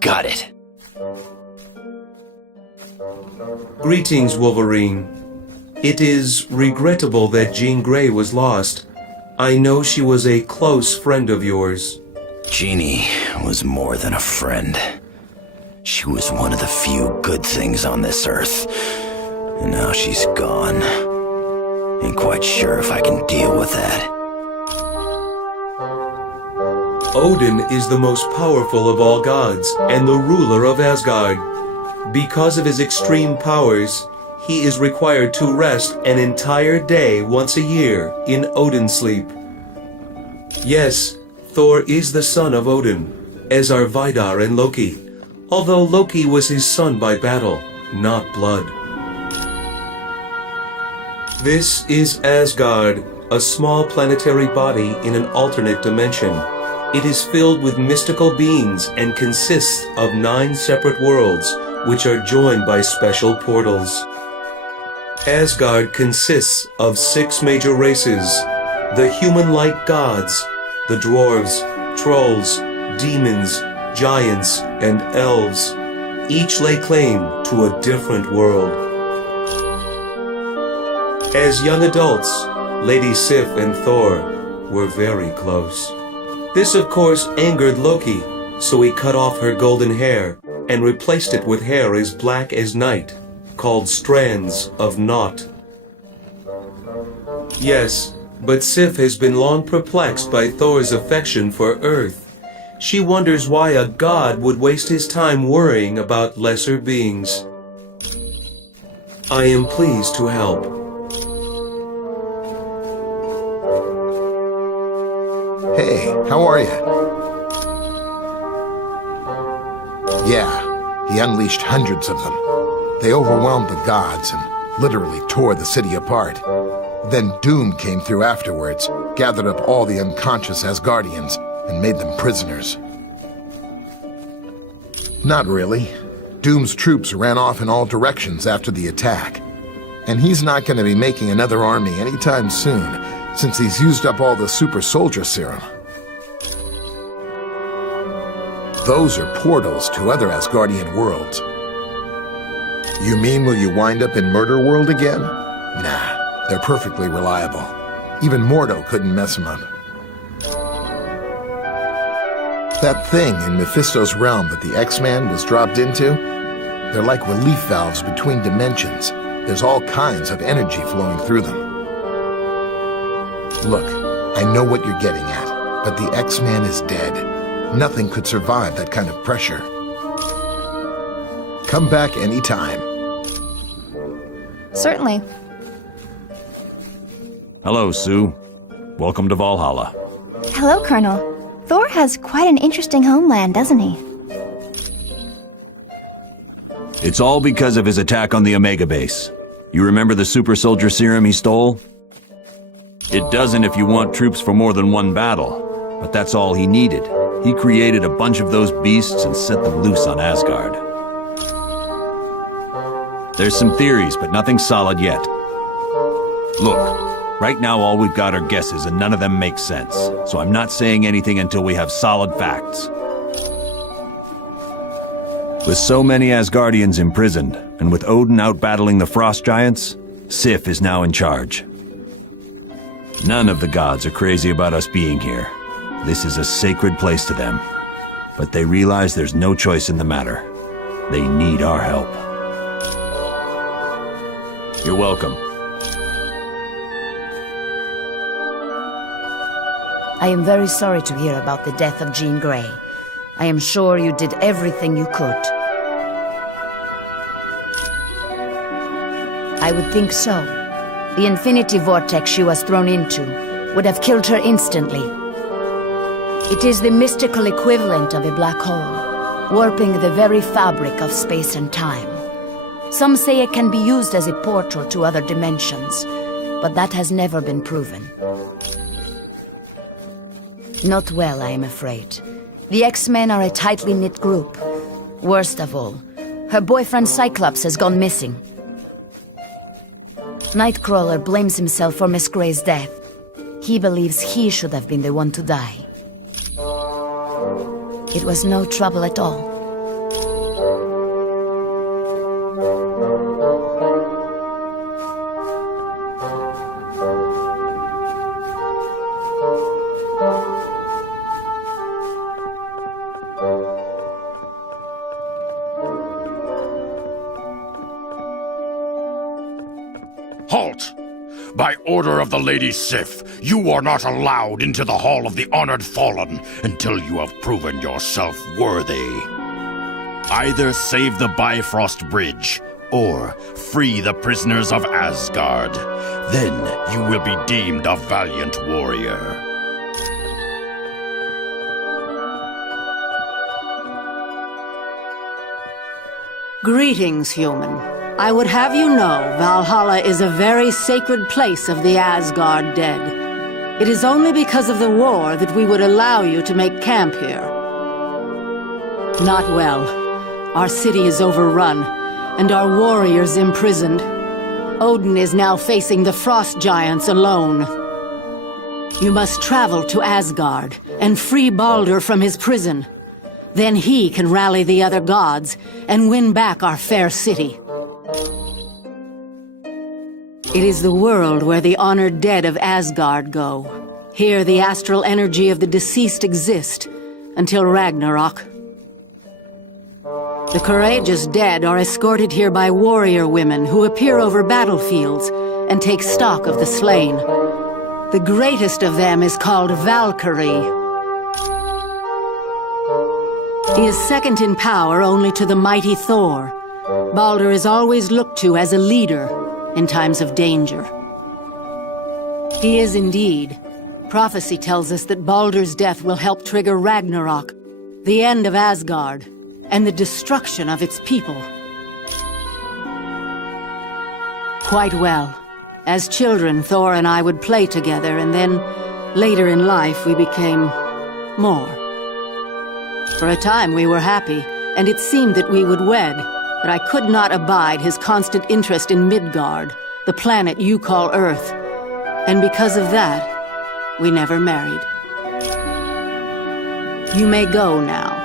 Got it. Greetings, Wolverine. It is regrettable that Jean Grey was lost. I know she was a close friend of yours. Jeannie was more than a friend. She was one of the few good things on this earth. And now she's gone. Ain't quite sure if I can deal with that. Odin is the most powerful of all gods and the ruler of Asgard. Because of his extreme powers, he is required to rest an entire day once a year in Odin sleep. Yes, Thor is the son of Odin, as are Vidar and Loki, although Loki was his son by battle, not blood. This is Asgard, a small planetary body in an alternate dimension. It is filled with mystical beings and consists of 9 separate worlds, which are joined by special portals. Asgard consists of 6 major races: the human-like gods, the dwarves, trolls, demons, giants, and elves. Each lay claim to a different world. As young adults, Lady Sif and Thor were very close. This, of course, angered Loki, so he cut off her golden hair and replaced it with hair as black as night, called strands of naught. Yes, but Sif has been long perplexed by Thor's affection for Earth. She wonders why a god would waste his time worrying about lesser beings. I am pleased to help. Hey, how are you? Yeah, he unleashed hundreds of them. They overwhelmed the gods and literally tore the city apart. Then Doom came through afterwards, gathered up all the unconscious Asgardians, and made them prisoners. Not really. Doom's troops ran off in all directions after the attack. And he's not going to be making another army anytime soon, since he's used up all the super soldier serum. Those are portals to other Asgardian worlds. You mean will you wind up in Murder World again? Nah, they're perfectly reliable. Even Mordo couldn't mess them up. That thing in Mephisto's realm that the X-Man was dropped into, they're like relief valves between dimensions. There's all kinds of energy flowing through them. Look, I know what you're getting at, but the X-Man is dead. Nothing could survive that kind of pressure. Come back anytime. Certainly. Hello, Sue. Welcome to Valhalla. Hello, Colonel. Thor has quite an interesting homeland, doesn't he? It's all because of his attack on the Omega base. You remember the super soldier serum he stole? It doesn't if you want troops for more than one battle, but that's all he needed. He created a bunch of those beasts and set them loose on Asgard. There's some theories, but nothing solid yet. Look, right now all we've got are guesses and none of them make sense, so I'm not saying anything until we have solid facts. With so many Asgardians imprisoned, and with Odin out battling the frost giants, Sif is now in charge. None of the gods are crazy about us being here. This is a sacred place to them. But they realize there's no choice in the matter. They need our help. You're welcome. I am very sorry to hear about the death of Jean Grey. I am sure you did everything you could. I would think so. The infinity vortex she was thrown into would have killed her instantly. It is the mystical equivalent of a black hole, warping the very fabric of space and time. Some say it can be used as a portal to other dimensions, but that has never been proven. Not well, I am afraid. The X-Men are a tightly knit group. Worst of all, her boyfriend Cyclops has gone missing. Nightcrawler blames himself for Miss Grey's death. He believes he should have been the one to die. It was no trouble at all. Halt! By order of the Lady Sif, you are not allowed into the Hall of the Honored Fallen until you have proven yourself worthy. Either save the Bifrost Bridge, or free the prisoners of Asgard. Then you will be deemed a valiant warrior. Greetings, human. I would have you know Valhalla is a very sacred place of the Asgard dead. It is only because of the war that we would allow you to make camp here. Not well. Our city is overrun, and our warriors imprisoned. Odin is now facing the frost giants alone. You must travel to Asgard and free Baulder from his prison. Then he can rally the other gods and win back our fair city. It is the world where the honored dead of Asgard go. Here the astral energy of the deceased exist until Ragnarok. The courageous dead are escorted here by warrior women who appear over battlefields and take stock of the slain. The greatest of them is called Valkyrie. He is second in power only to the mighty Thor. Baulder is always looked to as a leader in times of danger. He is indeed. Prophecy tells us that Baulder's death will help trigger Ragnarok, the end of Asgard, and the destruction of its people. Quite well. As children, Thor and I would play together, and then, later in life, we became more. For a time we were happy, and it seemed that we would wed, but I could not abide his constant interest in Midgard, the planet you call Earth, and because of that, we never married. You may go now.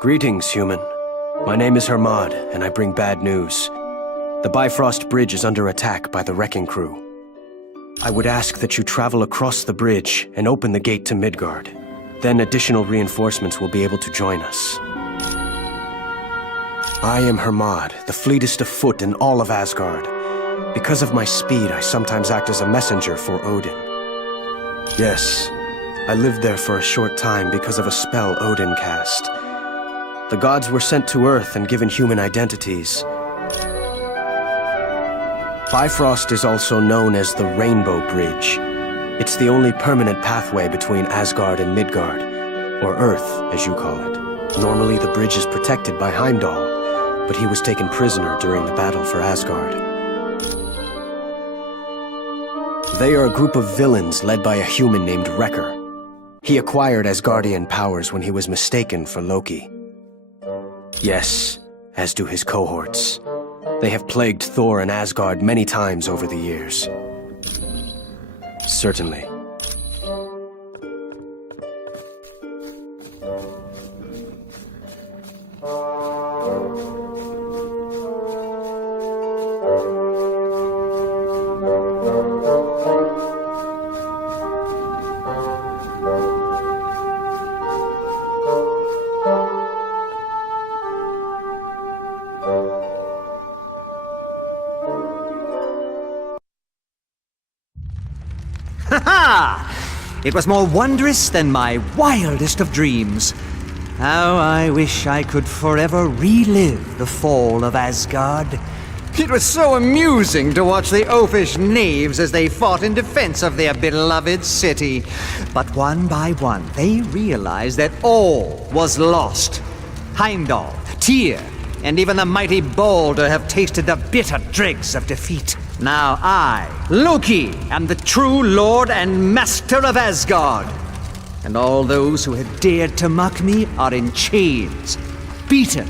Greetings, human. My name is Hermod, and I bring bad news. The Bifrost Bridge is under attack by the Wrecking Crew. I would ask that you travel across the bridge and open the gate to Midgard. Then additional reinforcements will be able to join us. I am Hermod, the fleetest of foot in all of Asgard. Because of my speed, I sometimes act as a messenger for Odin. Yes, I lived there for a short time because of a spell Odin cast. The gods were sent to Earth and given human identities. Bifrost is also known as the Rainbow Bridge. It's the only permanent pathway between Asgard and Midgard, or Earth, as you call it. Normally the bridge is protected by Heimdall, but he was taken prisoner during the battle for Asgard. They are a group of villains led by a human named Wrecker. He acquired Asgardian powers when he was mistaken for Loki. Yes, as do his cohorts. They have plagued Thor and Asgard many times over the years. Certainly. It was more wondrous than my wildest of dreams. How I wish I could forever relive the fall of Asgard. It was so amusing to watch the oafish knaves as they fought in defense of their beloved city. But one by one, they realized that all was lost. Heimdall, Tyr, and even the mighty Baulder have tasted the bitter dregs of defeat. Now I, Loki, am the true lord and master of Asgard. And all those who had dared to mock me are in chains, beaten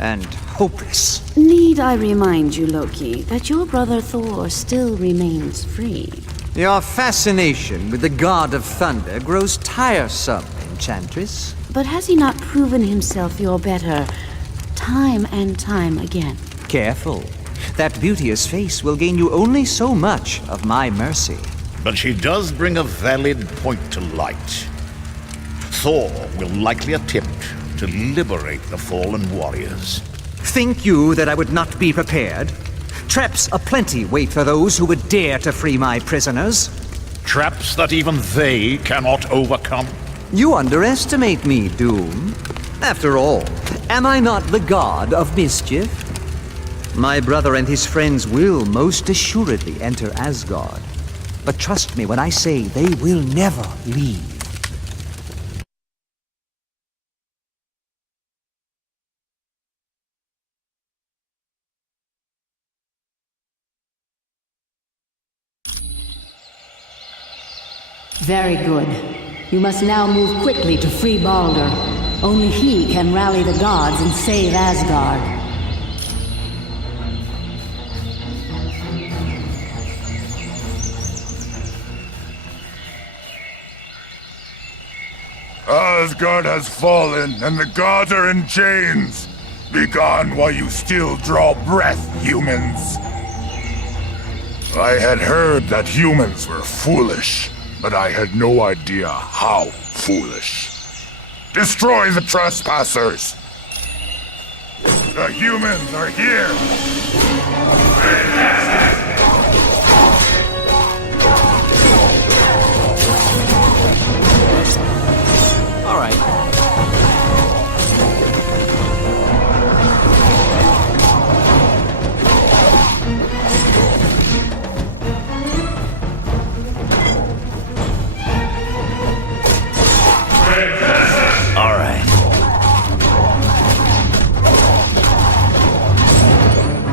and hopeless. Need I remind you, Loki, that your brother Thor still remains free? Your fascination with the god of thunder grows tiresome, Enchantress. But has he not proven himself your better time and time again? Careful. That beauteous face will gain you only so much of my mercy. But she does bring a valid point to light. Thor will likely attempt to liberate the fallen warriors. Think you that I would not be prepared? Traps aplenty wait for those who would dare to free my prisoners. Traps that even they cannot overcome? You underestimate me, Doom. After all, am I not the god of mischief? My brother and his friends will most assuredly enter Asgard. But trust me when I say they will never leave. Very good. You must now move quickly to free Baulder. Only he can rally the gods and save Asgard. Asgard has fallen, and the gods are in chains. Begone while you still draw breath, humans. I had heard that humans were foolish, but I had no idea how foolish. Destroy the trespassers! The humans are here! All right. All right.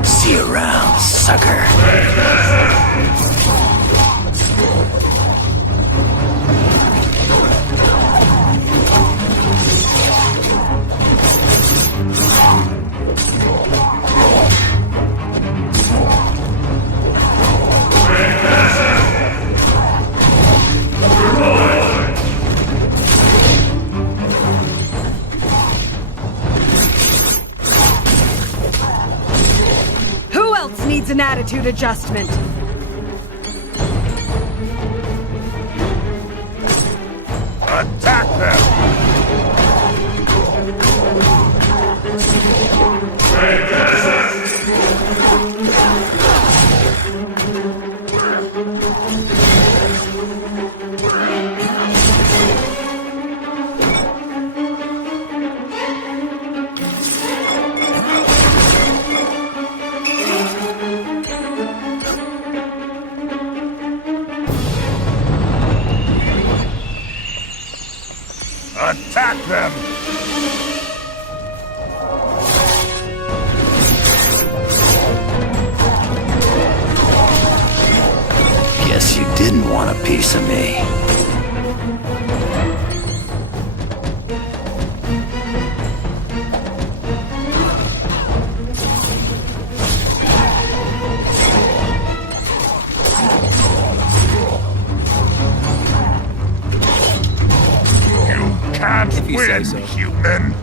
See you around, sucker. else needs an attitude adjustment? Attack them! Attack them! Guess you didn't want a piece of me. Can't win, human!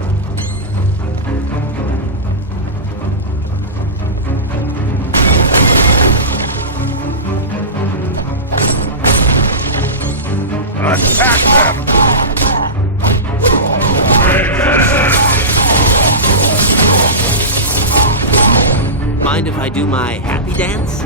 Attack them! Mind if I do my happy dance?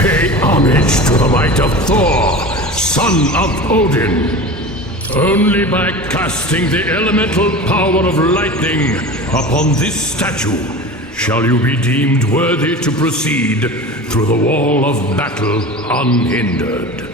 Pay homage to the might of Thor, son of Odin. Only by casting the elemental power of lightning upon this statue shall you be deemed worthy to proceed through the wall of battle unhindered.